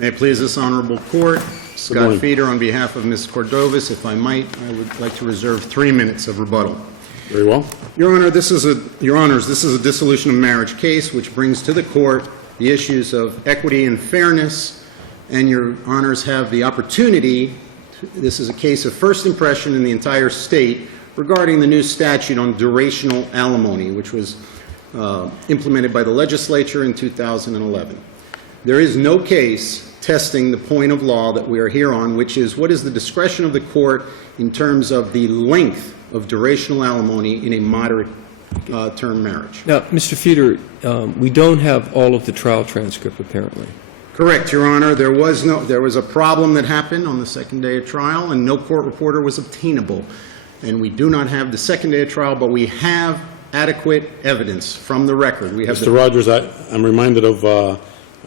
May it please this honorable court, Scott Feeder on behalf of Ms. Cordoves. If I might, I would like to reserve 3 minutes of rebuttal. Very well. Your Honor, Your Honors, this is a dissolution of marriage case which brings to the court the issues of equity and fairness, and Your Honors have the opportunity. This is a case of first impression in the entire state regarding the new statute on durational alimony, which was implemented by the legislature in 2011. There is no case testing the point of law that we are here on, which is what is the discretion of the court in terms of the length of durational alimony in a moderate term marriage. Now, Mr. Feeder, we don't have all of the trial transcript, apparently. Correct, Your Honor. There was a problem that happened on the second day of trial, and no court reporter was obtainable. And we do not have the second day of trial, but we have adequate evidence from the record. We have Mr. Rogers, I'm reminded of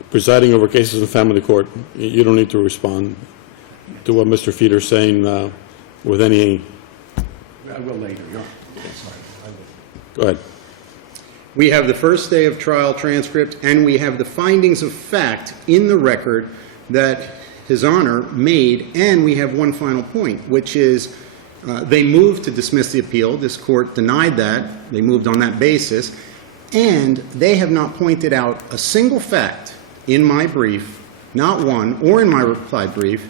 presiding over cases in family court. You don't need to respond to what Mr. Feeder is saying with any... I will later. Sorry. I will. Go ahead. We have the first day of trial transcript, and we have the findings of fact in the record that His Honor made, and we have one final point, which is they moved to dismiss the appeal. This court denied that. They moved on that basis, and they have not pointed out a single fact in my brief, not one, or in my reply brief,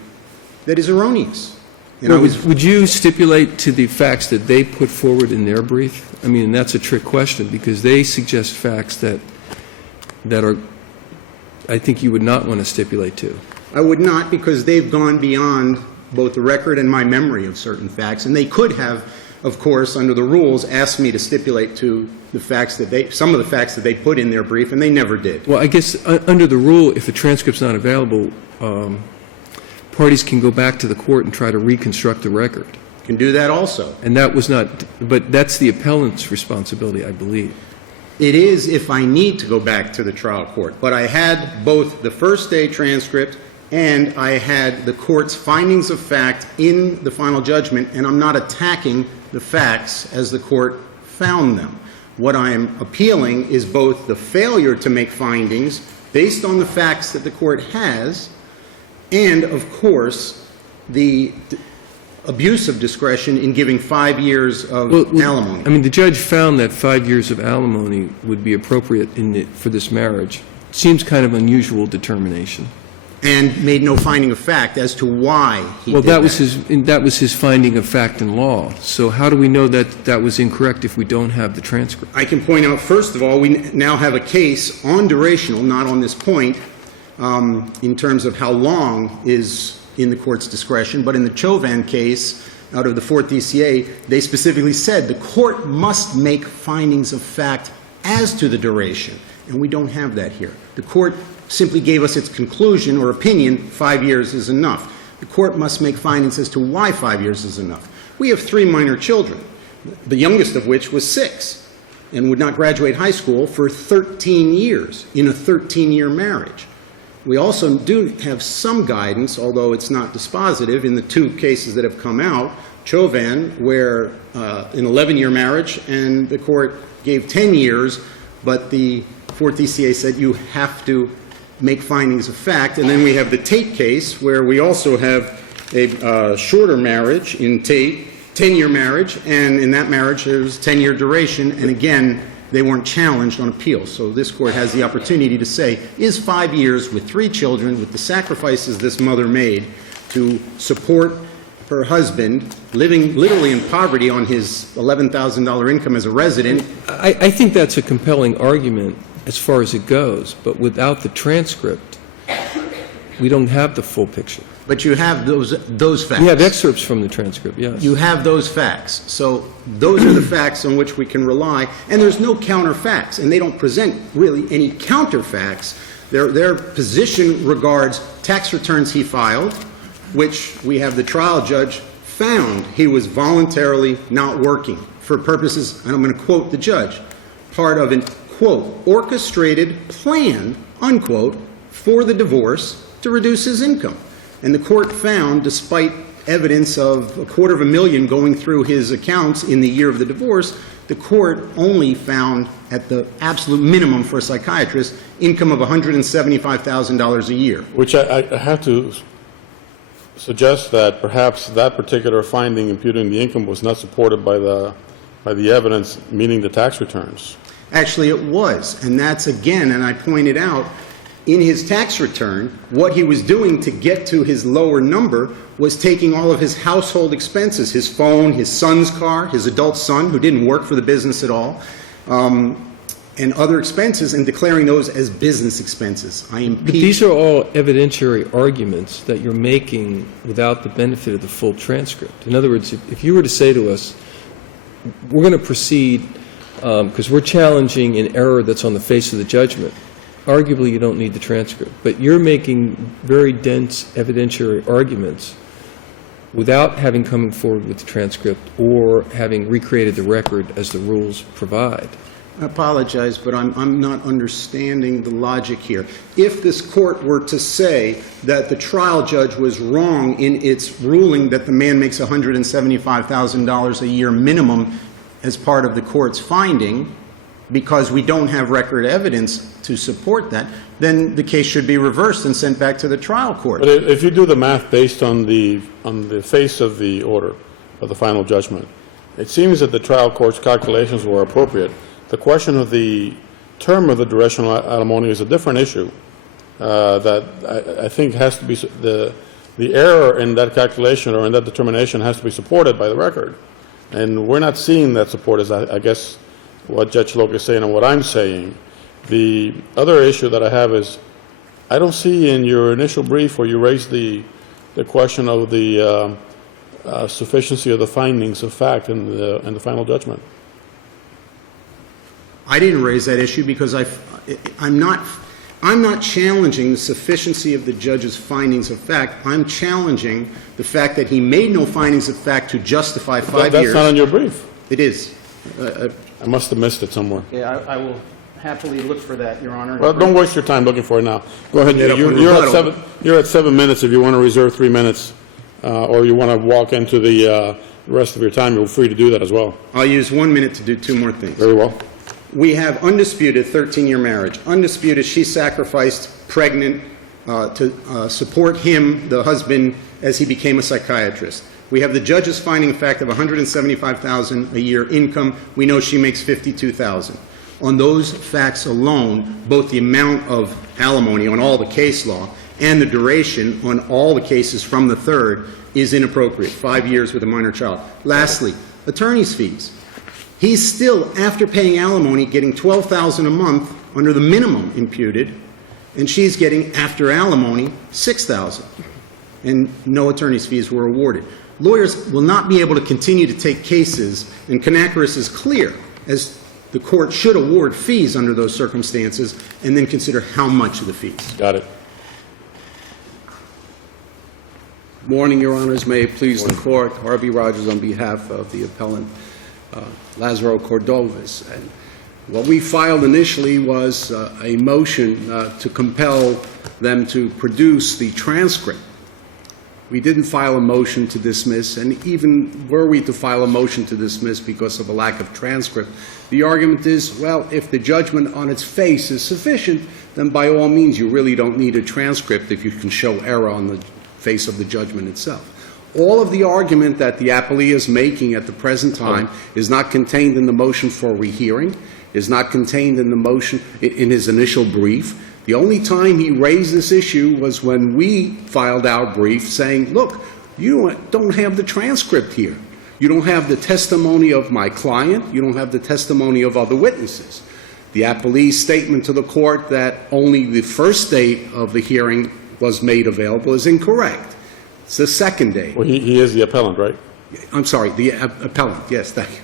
that is erroneous. Well, would you stipulate to the facts that they put forward in their brief? I mean, that's a trick question, because they suggest facts that are, I think you would not want to stipulate to. I would not, because they've gone beyond both the record and my memory of certain facts, and they could have, of course, under the rules, asked me to stipulate to the facts that some of the facts that they put in their brief, and they never did. Well, I guess under the rule, if a transcript's not available, parties can go back to the court and try to reconstruct the record. Can do that also. And that was not, but that's the appellant's responsibility, I believe. It is if I need to go back to the trial court. But I had both the first day transcript and I had the court's findings of fact in the final judgment, and I'm not attacking the facts as the court found them. What I am appealing is both the failure to make findings based on the facts that the court has, and, of course, the abuse of discretion in giving 5 years of alimony. I mean, the judge found that 5 years of alimony would be appropriate for this marriage. Seems kind of unusual determination. And made no finding of fact as to why he did that. Well, that was his finding of fact in law. So how do we know that that was incorrect if we don't have the transcript? I can point out, first of all, we now have a case on durational, not on this point, in terms of how long is in the court's discretion. But in the Chauvin case, out of the 4th DCA, they specifically said the court must make findings of fact as to the duration. And we don't have that here. The court simply gave us its conclusion or opinion, 5 years is enough. The court must make findings as to why 5 years is enough. We have 3 minor children, the youngest of which was 6 and would not graduate high school for 13 years in a 13-year marriage. We also do have some guidance, although it's not dispositive, in the 2 cases that have come out. Chauvin, where an 11-year marriage, and the court gave 10 years, but the 4th DCA said you have to make findings of fact. And then we have the Tate case, where we also have a shorter marriage in Tate, 10-year marriage, and in that marriage there was 10-year duration, and again, they weren't challenged on appeal. So this court has the opportunity to say, is 5 years with 3 children, with the sacrifices this mother made to support her husband, living literally in poverty on his $11,000 income as a resident? I think that's a compelling argument as far as it goes, but without the transcript, we don't have the full picture. But you have those facts. We have excerpts from the transcript, yes. You have those facts. So those are the facts on which we can rely. And there's no counterfacts, and they don't present really any counterfacts. Their position regards tax returns he filed, which we have the trial judge found he was voluntarily not working for purposes, and I'm going to quote the judge, part of an, quote, orchestrated plan, unquote, for the divorce to reduce his income. And the court found, despite evidence of $250,000 going through his accounts in the year of the divorce, the court only found, at the absolute minimum for a psychiatrist, income of $175,000 a year. Which I have to suggest that perhaps that particular finding imputing the income was not supported by the evidence, meaning the tax returns. Actually, it was, and that's again, and I pointed out, in his tax return, what he was doing to get to his lower number was taking all of his household expenses, his phone, his son's car, his adult son, who didn't work for the business at all, and other expenses, and declaring those as business expenses. But these are all evidentiary arguments that you're making without the benefit of the full transcript. In other words, if you were to say to us, we're going to proceed because we're challenging an error that's on the face of the judgment, arguably you don't need the transcript. But you're making very dense evidentiary arguments without having come forward with the transcript or having recreated the record as the rules provide. I apologize, but I'm not understanding the logic here. If this court were to say that the trial judge was wrong in its ruling that the man makes $175,000 a year minimum as part of the court's finding, because we don't have record evidence to support that, then the case should be reversed and sent back to the trial court. But if you do the math based on the face of the order, of the final judgment, it seems that the trial court's calculations were appropriate. The question of the term of the durational alimony is a different issue that I think has to be, the error in that calculation or in that determination has to be supported by the record. And we're not seeing that support, as I guess what Judge Loke is saying and what I'm saying. The other issue that I have is, I don't see in your initial brief where you raised the question of the sufficiency of the findings of fact in the final judgment. I didn't raise that issue because I'm not challenging the sufficiency of the judge's findings of fact. I'm challenging the fact that he made no findings of fact to justify 5 years. That's not in your brief. It is. I must have missed it somewhere. Yeah, I will happily look for that, Your Honor. Well, don't waste your time looking for it now. Go ahead. Yeah, You're at 7 minutes. If you want to reserve 3 minutes, or you want to walk into the rest of your time, you're free to do that as well. I'll use 1 minute to do 2 more things. Very well. We have undisputed 13-year marriage. Undisputed, she sacrificed pregnant to support him, the husband, as he became a psychiatrist. We have the judge's finding of fact of $175,000 a year income. We know she makes $52,000. On those facts alone, both the amount of alimony on all the case law and the duration on all the cases from the third is inappropriate, 5 years with a minor child. Lastly, attorney's fees. He's still, after paying alimony, getting $12,000 a month under the minimum imputed, and she's getting, after alimony, $6,000. And no attorney's fees were awarded. Lawyers will not be able to continue to take cases, and Canacaris is clear, as the court should award fees under those circumstances, and then consider how much of the fees. Got it. Morning, Your Honors. May it please the Court. Harvey Rogers on behalf of the appellant Lazaro Cordoves. And what we filed initially was a motion to compel them to produce the transcript. We didn't file a motion to dismiss, and even were we to file a motion to dismiss because of a lack of transcript, the argument is, well, if the judgment on its face is sufficient, then by all means you really don't need a transcript if you can show error on the face of the judgment itself. All of the argument that the appellee is making at the present time is not contained in the motion for rehearing, is not contained in the motion in his initial brief. The only time he raised this issue was when we filed our brief saying, look, you don't have the transcript here. You don't have the testimony of my client. You don't have the testimony of other witnesses. The appellee's statement to the court that only the first day of the hearing was made available is incorrect. It's the second day. Well, he is the appellant, right? I'm sorry, the appellant, yes, thank you.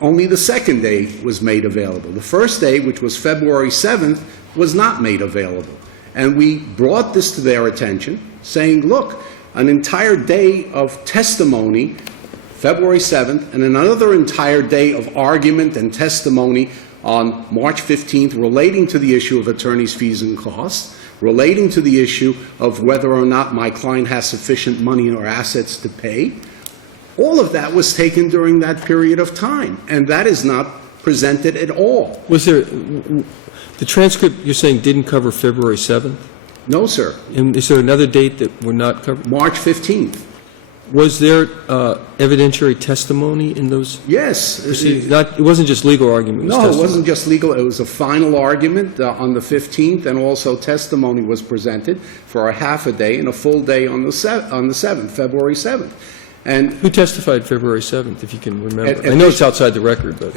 Only the second day was made available. The first day, which was February 7th, was not made available. And we brought this to their attention, saying, look, an entire day of testimony, February 7th, and another entire day of argument and testimony on March 15th relating to the issue of attorney's fees and costs. relating to the issue of whether or not my client has sufficient money or assets to pay. All of that was taken during that period of time, and that is not presented at all. Was there, the transcript you're saying didn't cover February 7th? No, sir. And is there another date that were not covered? March 15th. Was there evidentiary testimony in those Yes. proceedings? It wasn't just legal argument, it was No, it testimony. wasn't just legal. It was a final argument on the 15th, and also testimony was presented for a half a day and a full day on the 7th, February 7th. And Who testified February 7th, if you can remember? At I know it's outside the record, but...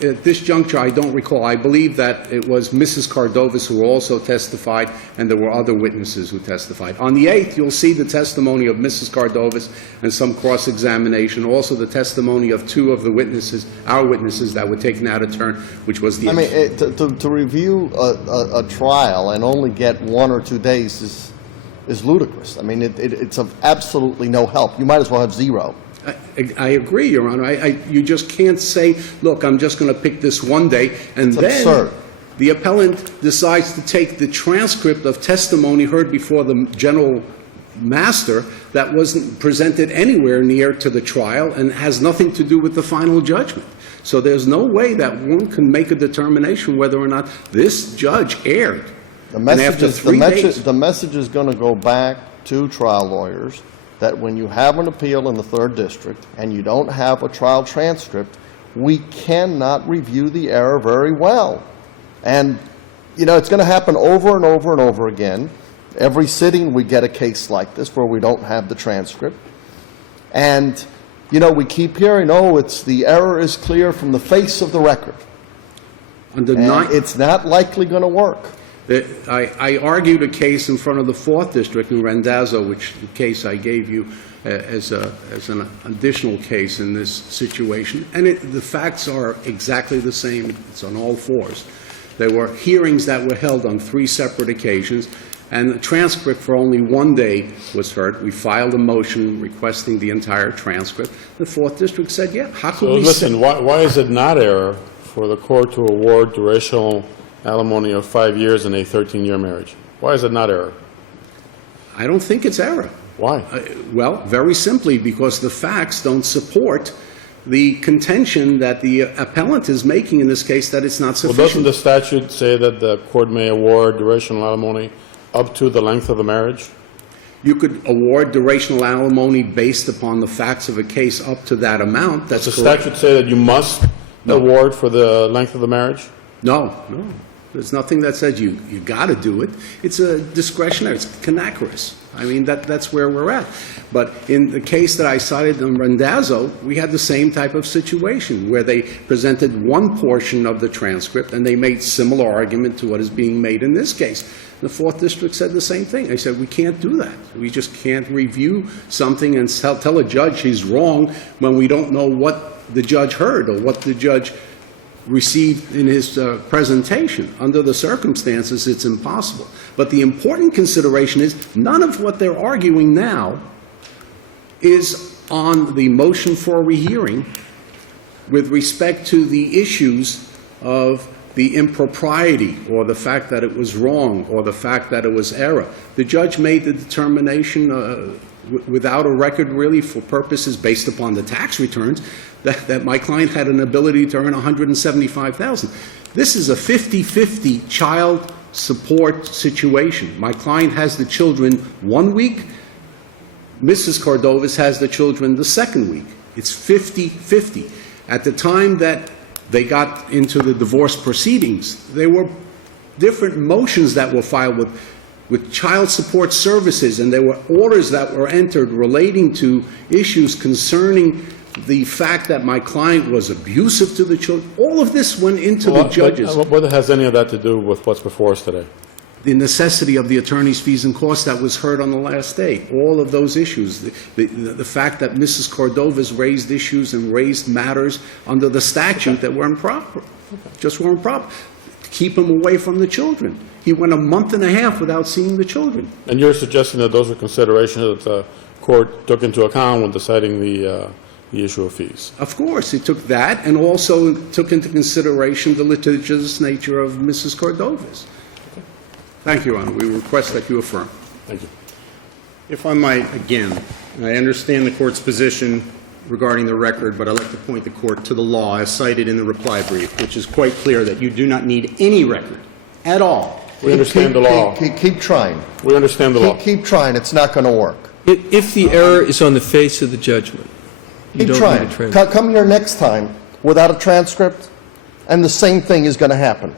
at this juncture, I don't recall. I believe that it was Mrs. Cordoves who also testified, and there were other witnesses who testified. On the 8th, you'll see the testimony of Mrs. Cordoves and some cross-examination, also the testimony of two of the witnesses, our witnesses, that were taken out of turn, which was the... I mean, to review a trial and only get 1 or 2 days is ludicrous. I mean, it's of absolutely no help. You might as well have 0. I agree, Your Honor. You just can't say, look, I'm just going to pick this one day, and It's then absurd. the appellant decides to take the transcript of testimony heard before the general master that wasn't presented anywhere near to the trial and has nothing to do with the final judgment. So there's no way that one can make a determination whether or not this judge erred. The And message after is, 3 days... the message is going to go back to trial lawyers that when you have an appeal in the 3rd District and you don't have a trial transcript, we cannot review the error very well. And, you know, it's going to happen over and over and over again. Every sitting we get a case like this where we don't have the transcript. And, you know, we keep hearing, oh, the error is clear from the face of the record. And it's not likely going to work. I argued a case in front of the 4th District in Randazzo, which the case I gave you as an additional case in this situation, and the facts are exactly the same. It's on all fours. There were hearings that were held on 3 separate occasions, and the transcript for only 1 day was heard. We filed a motion requesting the entire transcript. The 4th District said, yeah, how can So we listen, why is it not error for the court to award durational alimony of 5 years in a 13-year marriage? Why is it not error? I don't think it's error. Why? Well, very simply because the facts don't support the contention that the appellant is making in this case that it's not Well, sufficient. doesn't the statute say that the court may award durational alimony up to the length of the marriage? You could award durational alimony based upon the facts of a case up to that amount. That's Does the correct. statute say that you must award for the length of the marriage? No. There's nothing that says you got to do it. It's a discretionary. It's canakerous. I mean, that's where we're at. But in the case that I cited in Randazzo, we had the same type of situation where they presented one portion of the transcript and they made similar argument to what is being made in this case. The 4th District said the same thing. They said, we can't do that. We just can't review something and tell a judge he's wrong when we don't know what the judge heard or what the judge received in his presentation. Under the circumstances, it's impossible. But the important consideration is none of what they're arguing now is on the motion for rehearing with respect to the issues of the impropriety or the fact that it was wrong or the fact that it was error. The judge made the determination without a record really for purposes based upon the tax returns that my client had an ability to earn $175,000. This is a 50-50 child support situation. My client has the children 1 week. Mrs. Cordoves has the children the 2nd week. It's 50-50. At the time that they got into the divorce proceedings, there were different motions that were filed with child support services, and there were orders that were entered relating to issues concerning the fact that my client was abusive to the children. All of this went into the judges. What has any of that to do with what's before us today? The necessity of the attorney's fees and costs that was heard on the last day. All of those issues. The fact that Mrs. Cordoves raised issues and raised matters under the statute that were improper. Just weren't proper. Keep him away from the children. He went a month and a half without seeing the children. And you're suggesting that those were considerations that the court took into account when deciding the issue of fees? Of course, it took that and also took into consideration the litigious nature of Mrs. Cordoves. Thank you, Your Honor. We request that you affirm. Thank you. If I might, again, I understand the court's position regarding the record, but I'd like to point the court to the law as cited in the reply brief, which is quite clear that you do not need any record at all. We understand the law. Keep trying. We understand the law. Keep trying. It's not going to work. If the error is on the face of the judgment, you Keep don't trying. need a transcript. Come here next time without a transcript, and the same thing is going to happen.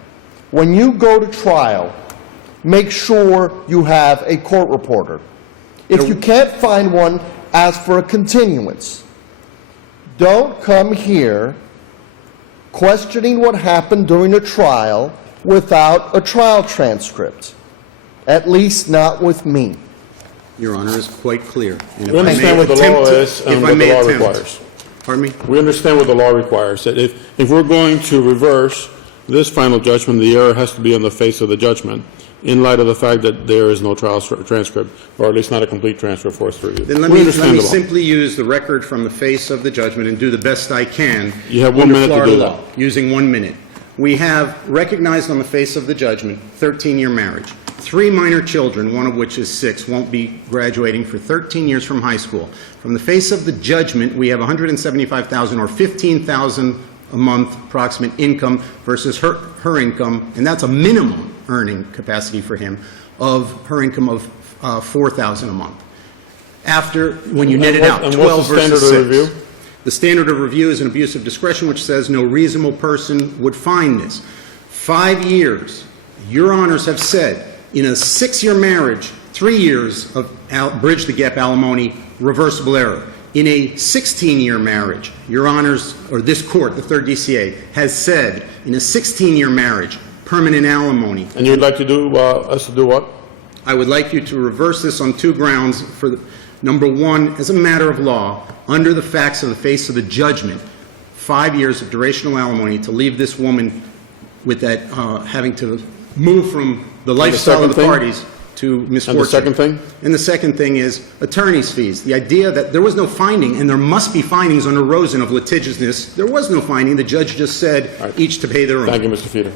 When you go to trial, make sure you have a court reporter. If you can't find one, ask for a continuance. Don't come here questioning what happened during a trial without a trial transcript, at least not with me. Your Honor is quite clear. And if We I may understand what the law attempt to- is and if I what the may law attempt- requires. Pardon me? We understand what the law requires, that if we're going to reverse this final judgment, the error has to be on the face of the judgment, in light of the fact that there is no trial transcript, or at least not a complete transcript for us to review. Then let We me understand the law. simply use the record from the face of the judgment and do the best I can. You have 1 under minute to Florida do law, that. using 1 minute. We have recognized on the face of the judgment 13-year marriage. 3 minor children, one of which is 6, won't be graduating for 13 years from high school. From the face of the judgment, we have $175,000 or $15,000 a month approximate income versus her income, and that's a minimum earning capacity for him, of her income of $4,000 a month. After, when you net it out, And 12 what's the versus 6. standard of review? The standard of review is an abuse of discretion, which says no reasonable person would find this. 5 years, Your Honors have said, in a 6-year marriage, 3 years of bridge the gap alimony, reversible error. In a 16-year marriage, Your Honors, or this court, the Third DCA, has said, in a 16-year marriage, permanent alimony. And you'd like to do, us to do what? I would like you to reverse this on 2 grounds. Number 1, as a matter of law, under the facts of the face of the judgment, 5 years of durational alimony to leave this woman with that, having to move from the lifestyle of the second thing? parties to misfortune. And the second thing? And the second thing is attorney's fees. The idea that there was no finding, and there must be findings under Rosen of litigiousness, there was no finding. The judge just said each to pay their own. Thank you, Mr. Feeder.